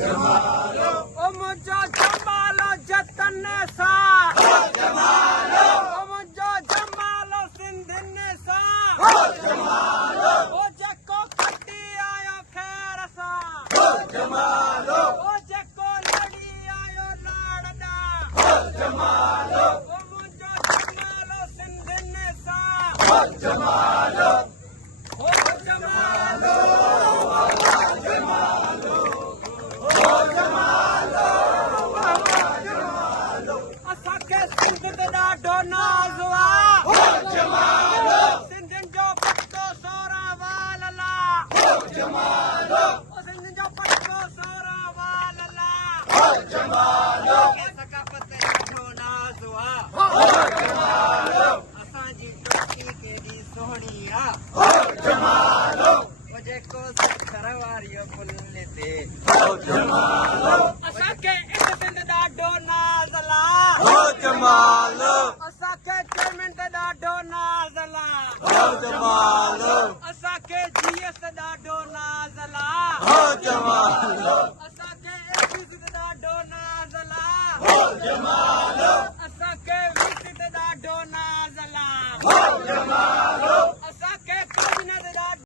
ओ मुंहिंजो जमालो जतन सां ओ मुंहिंजो जमालो सिंधियुनि सां ओ जेको खटी आयो ख़ैर सां ओ जेको लड़ी आयो लाड़ ॾांहुं ओ मुंहिंजो जमालो सिंधियुनि सां ओ जमालो असांखे सिंध ते ॾाढो नाज़ आहे सिंधियुनि जो पक्को सोरहां वाल ला सिंधियुनि जो पक्को सोरहां वाल ला सकाफ़त ते ॾाढो नाज़ आहे असांजी टोपी केॾी सुहिणी आहे जेको सखर वारियो पुल ते असांखे सिंध ॾाढो नाज़ असांखे चेयरमैन ते ॾाढो नाज़ असांखे जीएस ते ॾाढो नाज़ असांखे एपीसी ते ॾाढो नाज़ असांखे वीसी ते ॾाढो नाज़